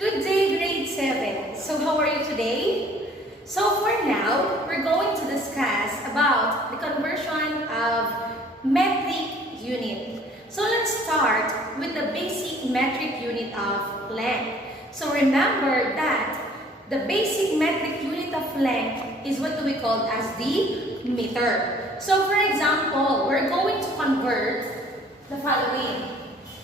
Good day, grade 7. So how are you today? So for now, we're going to discuss about the conversion of metric unit. So let's start with the basic metric unit of length. So remember that the basic metric unit of length is what we call as the meter. So for example, we're going to convert the following.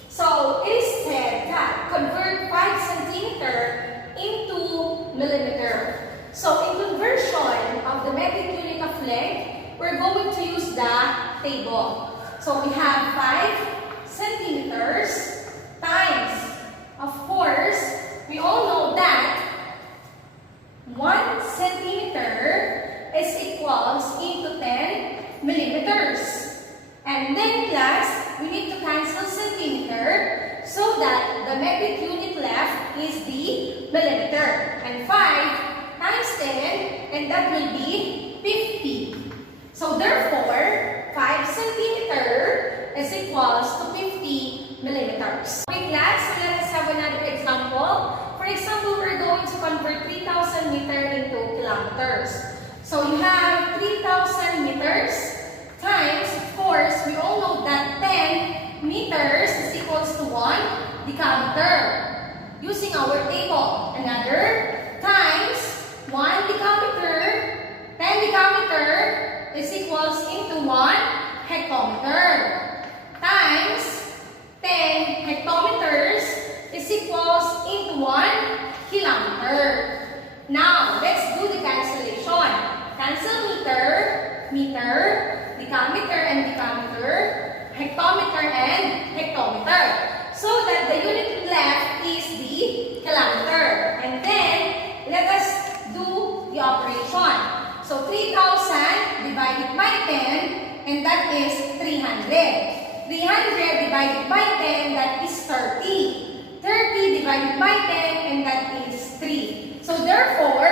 So it is said that convert 5 centimeter into millimeter. So in conversion of the metric unit of length, we're going to use the table. So we have 5 centimeters times, of course, we all know that 1 centimeter is equals into 10 millimeters. And then class, we need to cancel centimeter so that the metric unit left is the millimeter. And 5 times 10, and that will be 50. So therefore, 5 centimeter is equals to 50 millimeters. Okay class, so let us have another example. For example, we're going to convert 3,000 meter into kilometers. So you have 3,000 meters times, of course, we all know that 10 meters is equals to 1 decameter. Using our table, another times 1 decameter, 10 decameter is equals into 1 hectometer times 10 hectometers is equals into 1 kilometer. Now, let's do the cancellation. Cancel meter, meter, decameter and decameter, hectometer and hectometer. So that the unit left is the kilometer. And then, let us do the operation. So, 3,000 divided by 10, and that is 300. 300 divided by 10, that is 30. 30 divided by 10, and that is 3. So, therefore,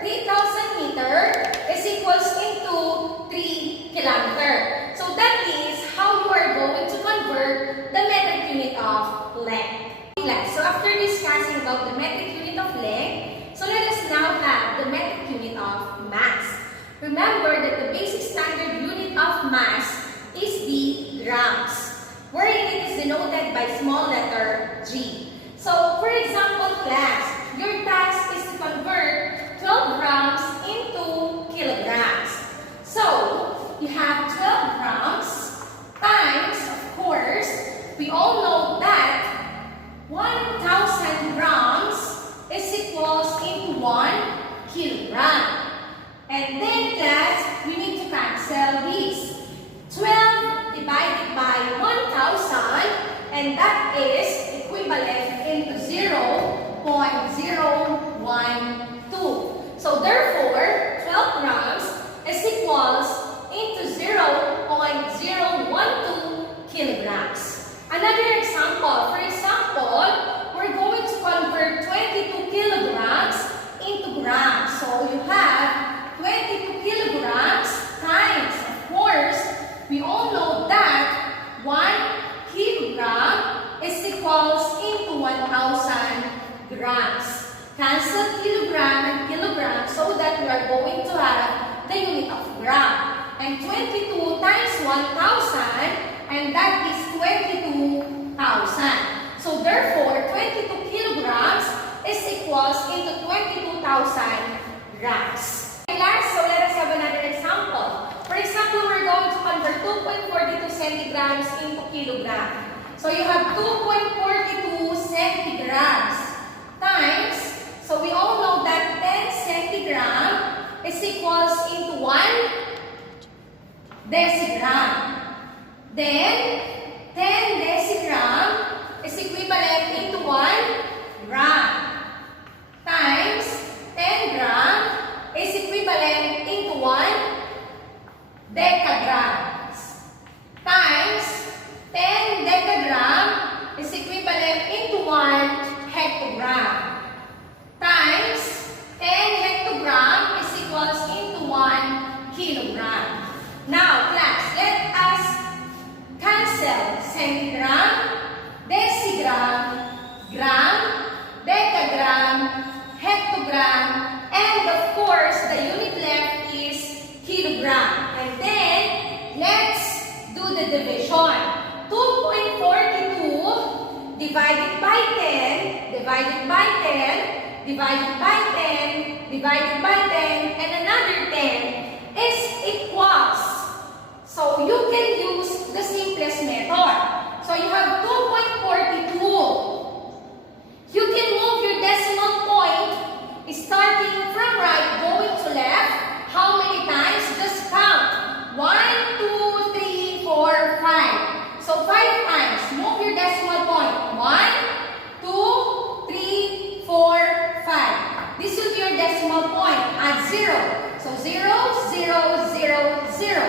3,000 meter is equals into 3 kilometer. So that is how you are going to convert the metric unit of length. So after discussing about the metric unit of length, so let us now have the metric unit of mass. Remember that the basic standard unit of mass is the grams, wherein it is denoted by small letter G. So for example, class, your task is to convert 12 grams into kilograms. So, you have 12 grams times, of course, we all know that 1,000 grams is equals into 1 kilogram. And then, class, we need to cancel this. 12 divided by 1,000, and that is equivalent into 0.012. So therefore, 12 grams is equals into 0.012 kilograms. Another example, for example, we're going to convert 22 kilograms into grams. So you have 22 kilograms times, of course, we all know that 1 kilogram is equals into 1,000 grams. Cancel kilogram and kilogram so that we are going to have the unit of gram. And 22 times 1,000, and that is 22,000. So therefore, 22 kilograms is equals into 22,000 grams. Okay, class, so let us have another example. For example, we're going to convert 2.42 centigrams into kilogram. So you have 2.42 centigrams times, so we all know that 10 centigram is equals into 1 decigram. Then, 10 decigram is equivalent into 1 gram. Times 10 gram is equivalent into 1 decagrams. Times 10 decagram is equivalent into 1 hectogram. Times 10 hectogram is equals into 1 kilogram. Now, class, let us cancel centigram divided by 10, divided by 10, and another 10 is equals. So you can use the simplest method. So you have 2.42. You can move your decimal point starting from right, going to left. How many times? Just count. 1, 2, 3, 4, 5. So 5 times. Move your decimal point. 1, 2, 3, 4, 5. This will be your decimal point. Add 0. So 0, 0, 0, 0.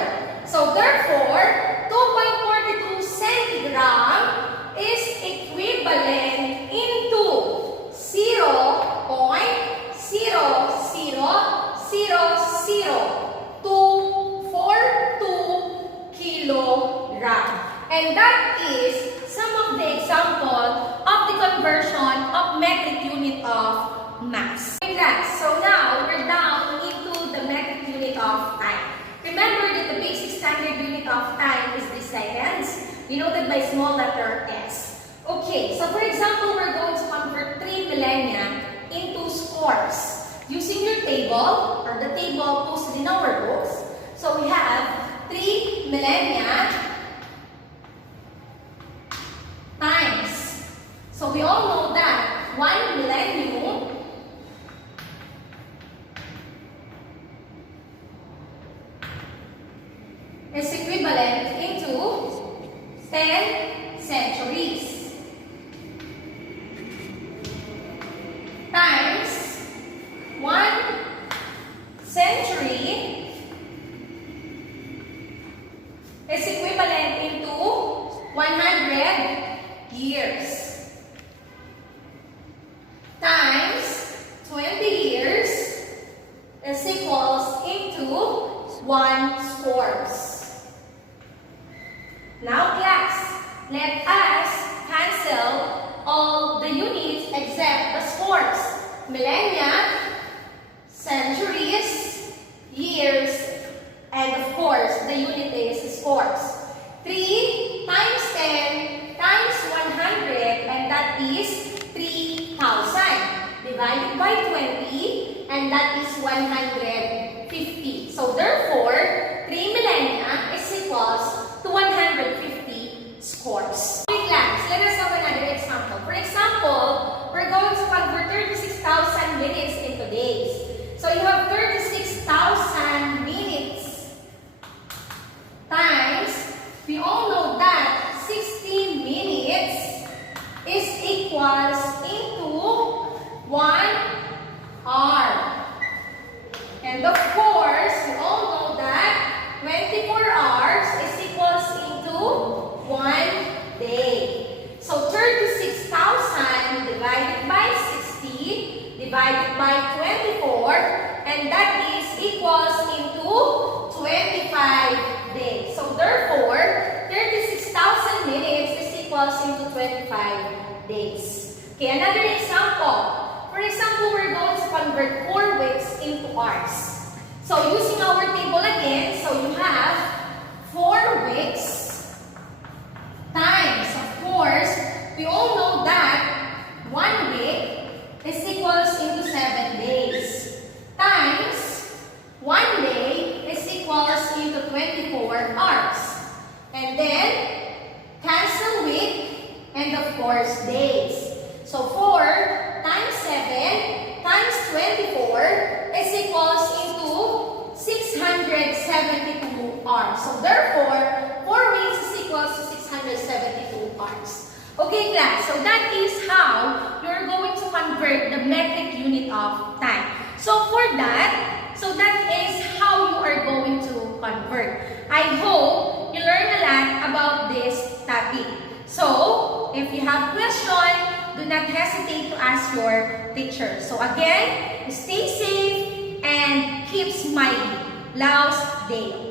So therefore, 2.42 centigram is equivalent into 0.0000242 kilogram. And that is some of the example of the conversion of metric unit of mass. So now we're down into the metric unit of time. Remember that the basic standard unit of time is the seconds, denoted by small letter s. Okay, so for example, we're going to convert 3 millennia into scores using your table or the table posted in our books. So we have 3 millennia times. So we all know that 1 millennium is equivalent into 10 centuries times 1 century is equivalent into 100 years times 20 years is equals into 1 scores. Now class, let us cancel all the units except the scores. Millennia, centuries, years, and of course, the unit is scores. 3 times 10 times 100, and that is 3,000. Divided by 20, and that is 150. So therefore, 3 millennia is equals to 150 scores. Okay class, let us have another example. For example, we're going to convert 36,000 minutes into days. So you have 36,000 minutes times, we all know that 16 minutes is equals into 1 hour. And of course, we all know that 24 hours is equals into 1 day. So 36,000 divided by 60 divided by 24, and that is equals into 25 days. So therefore, 36,000 minutes is equals into 25 days. Okay, another example. For example, we're going to convert 4 weeks into hours. So using our table again, so you have 4 weeks times, of course, we all know that 1 week is equals into 7 days times 1 day is equals into 24 hours. And then cancel week and of course days. So 4 times 7 times 24 is equals into 672 hours. So therefore, 4 weeks is equals to 672 hours. Okay class, so that is how you're going to convert the metric unit of time. So that is how you are going to convert. I hope you learn a lot about this topic. So, if you have questions, do not hesitate to ask your teacher. So again, stay safe and keep smiling. Laos Deo.